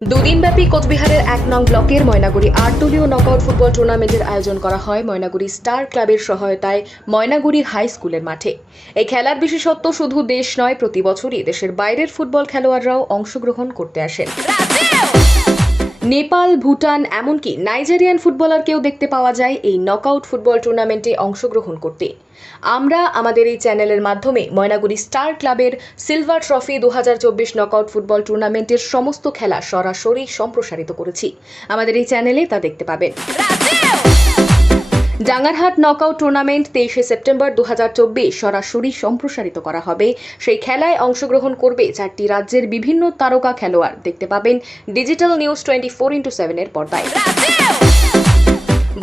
দুদিনব্যাপী কোচবিহারের এক নং ব্লকের ময়নাগুড়ি আট দলীয় নকআউট ফুটবল টুর্নামেন্টের আয়োজন করা হয় ময়নাগুড়ি স্টার ক্লাবের সহায়তায় ময়নাগুড়ি হাই স্কুলের মাঠে। এই খেলার বিশেষত্ব শুধু দেশ নয় প্রতি বছরই দেশের বাইরের ফুটবল খেলোয়াড়রাও অংশগ্রহণ করতে আসেন। নেপাল, ভুটান এমনকি নাইজেরিয়ান ফুটবলারকেও দেখতে পাওয়া যায় এই নকআউট ফুটবল টুর্নামেন্টে অংশগ্রহণ করতে। আমরা আমাদের এই চ্যানেলের মাধ্যমে ময়নাগুড়ি স্টার ক্লাবের সিলভার ট্রফি দু হাজার চব্বিশ নকআউট ফুটবল টুর্নামেন্টের সমস্ত খেলা সরাসরি সম্প্রসারিত করেছি। আমাদের এই চ্যানেলে তা দেখতে পাবেন। ডাঙ্গারহাট নকআউট টুর্নামেন্ট তেইশে সেপ্টেম্বর দু হাজার চব্বিশ সরাসরি সম্প্রসারিত করা হবে। সেই খেলায় অংশগ্রহণ করবে চারটি রাজ্যের বিভিন্ন তারকা খেলোয়াড়। দেখতে পাবেন digital news twenty four into সেভেনের পর্দায়।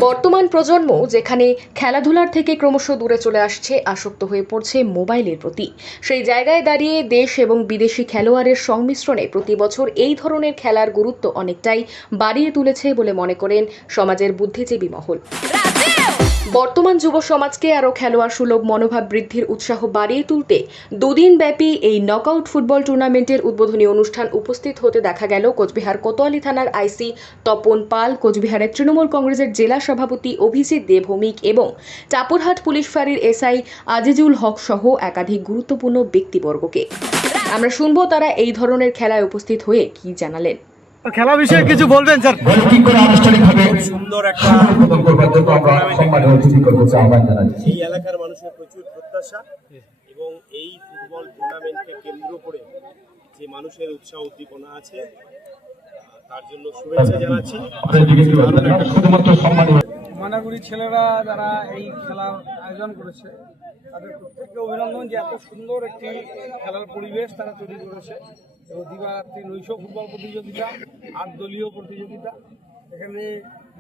বর্তমান প্রজন্ম, যেখানে খেলাধুলার থেকে ক্রমশ দূরে চলে আসছে, আসক্ত হয়ে পড়ছে মোবাইলের প্রতি। সেই জায়গায় দাঁড়িয়ে দেশ এবং বিদেশি খেলোয়াড়ের সংমিশ্রণে প্রতি বছর এই ধরনের খেলার গুরুত্ব অনেকটাই বাড়িয়ে তুলেছে বলে মনে করেন সমাজের বুদ্ধিজীবী মহল। বর্তমান যুব সমাজকে আরও খেলোয়াড় সুলভ মনোভাব বৃদ্ধির উৎসাহ বাড়িয়ে তুলতে দুদিন ব্যাপী এই নকআউট ফুটবল টুর্নামেন্টের উদ্বোধনী অনুষ্ঠান উপস্থিত হতে দেখা গেল কোচবিহার কোতোয়ালি থানার আইসি তপন পাল, কোচবিহারের তৃণমূল কংগ্রেসের জেলা সভাপতি অভিজিৎ দে ভৌমিক এবং চাপুরহাট পুলিশ ফাঁড়ির এসআই আজিজুল হক সহ একাধিক গুরুত্বপূর্ণ ব্যক্তিবর্গকে। আমরা শুনব তারা এই ধরনের খেলায় উপস্থিত হয়ে কি জানালেন। খেলা বিষয়ে কিছু বলবেন স্যার? বলে কি করে আনুষ্ঠানিকভাবে সুন্দর একটা উদ্বোধন করবার জন্য আমরা সম্মানের অতিথি করতে আহ্বান জানাচ্ছি এই এলাকার মানুষের প্রচুর প্রত্যাশা এবং এই ফুটবল টুর্নামেন্টকে কেন্দ্র করে যে মানুষের উৎসাহ উদ্দীপনা আছে তার জন্য শুভেচ্ছা জানাচ্ছি? শুধুমাত্র মানাগুড়ি ছেলেরা যারা এই খেলার আয়োজন করেছে তাদের প্রত্যেককে অভিনন্দন যে এত সুন্দর একটি খেলার পরিবেশ তারা তৈরি করেছে। এবং দিবারাত্রি নৈশ ফুটবল প্রতিযোগিতা আট দলীয় প্রতিযোগিতা। এখানে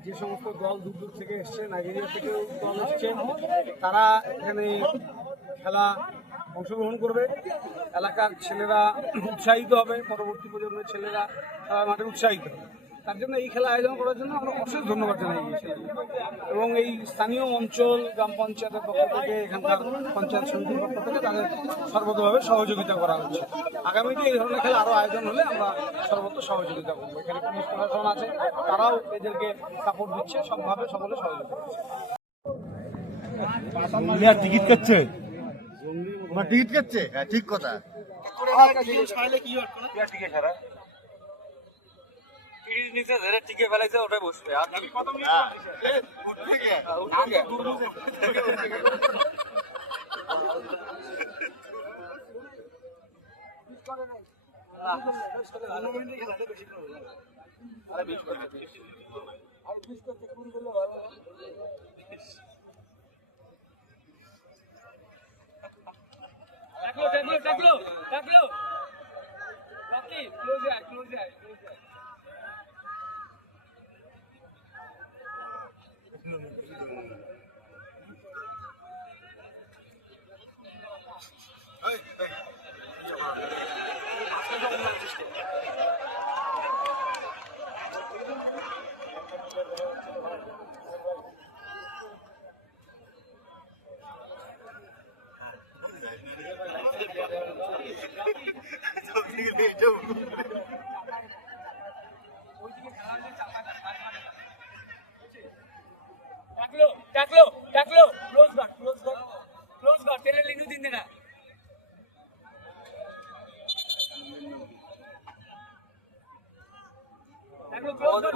যে সমস্ত দল দূর দূর থেকে এসছে, নাইজেরিয়া থেকেও দল এসছে, তারা এখানে খেলা অংশগ্রহণ করবে। এলাকার ছেলেরা উৎসাহিত হবে, পরবর্তী প্রজন্মের ছেলেরা খেলার মাঠে উৎসাহিত হবে। তার জন্য এই খেলা আয়োজন করার জন্য আমরা অশেষ ধন্যবাদ জানাই এবং এই স্থানীয় অঞ্চল গ্রাম পঞ্চায়েতের পক্ষ থেকে এখানকার পঞ্চায়েত সমিতির পক্ষ থেকে তাদের সর্বতভাবে সহযোগিতা করা হচ্ছে। আগামীতে এই ধরনের খেলা আরও আয়োজন হলে আমরা সর্বত্র সহযোগিতা করব। এখানে পুলিশ প্রশাসন আছে তারাও এদেরকে সাপোর্ট দিচ্ছে সবভাবে সকলে সহযোগিতা করছে। টিকিট কাটছে? আমার টিকিট হ্যাঁ ঠিক কথা টাকলো টাকলো টাকলো টাকলো রকি ক্লোজ আয় ক্লোজ আয় ক্লোজ আয় টাকলো টাকলো টাকলো close guard close guard close guard তেরে লিখু দিন না। টাকলো ক্লোজ গার্ড